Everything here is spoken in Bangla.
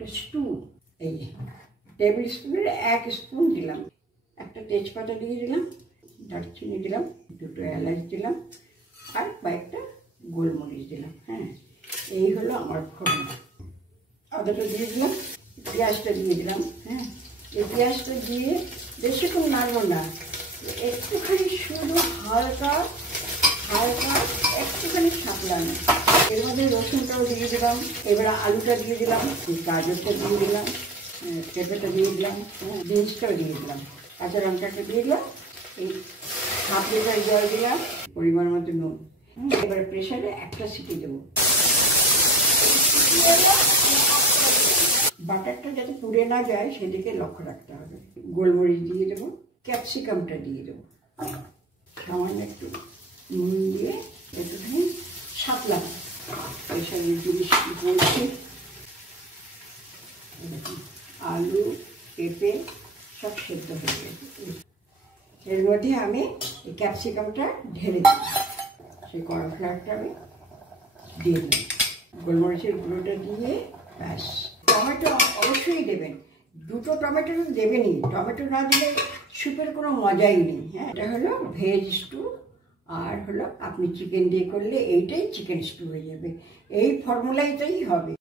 একটা স্টু, এই টেবিল স্পুনের 1 স্পুন দিলাম, একটা তেজপাতা দিয়ে দিলাম, দারচিনি দিলাম, 2টো এলাচ দিলাম, আর কয়েকটা গোলমরিচ দিলাম। হ্যাঁ, এই হলো আমার ফোড়ন। আদাটা দিয়ে দিলাম, পেঁয়াজটা দিয়ে দিলাম। হ্যাঁ, এই পেঁয়াজটা দিয়ে বেশিক্ষণ নাড়ব না, একটুখানি শুধু হালকা হালকা একটুখানি সাপলানো। এর মধ্যে রসুনটাও দিয়ে দিলাম, এবার আলুটা দিয়ে দিলাম, গাজরটা দিয়ে দিলাম, পেঁপেটা দিয়ে দিলাম, বিনসটাও দিয়ে দিলাম, কাঁচা লঙ্কাটা দিয়ে দিলাম, এই হাফ লিটার জল দিলাম, পরিমাণ মতো নুন। এবার প্রেশারে একটা সিটি দেবো। বাটারটা যাতে পুড়ে না যায় সেদিকে লক্ষ্য রাখতে হবে। গোলমরিচ দিয়ে দেবো, ক্যাপসিকামটা দিয়ে দেবো, সামান্য একটু নুন দিয়ে একটুখানি সাতলাম। প্রেশারের জিনিস বলছি, আলু পেঁপে সব সেদ্ধ হয়ে গেছে। এর মধ্যে আমি এই ক্যাপসিকামটা ঢেলে দিই, সেই কর্নফ্লাওয়ারটা আমি দিয়ে দিই, গোলমরিচের গুঁড়োটা দিয়ে ব্যাস। টমেটো অবশ্যই দেবেন, 2টো টমেটো দেবেনই, টমেটো না দিলে স্যুপের কোনো মজাই নেই। হ্যাঁ, এটা হলো ভেজ স্টু, আর হলো আপনি চিকেন দিয়ে করলে এইটাই চিকেন স্টু হয়ে যাবে। এই ফর্মুলাটাই হবে।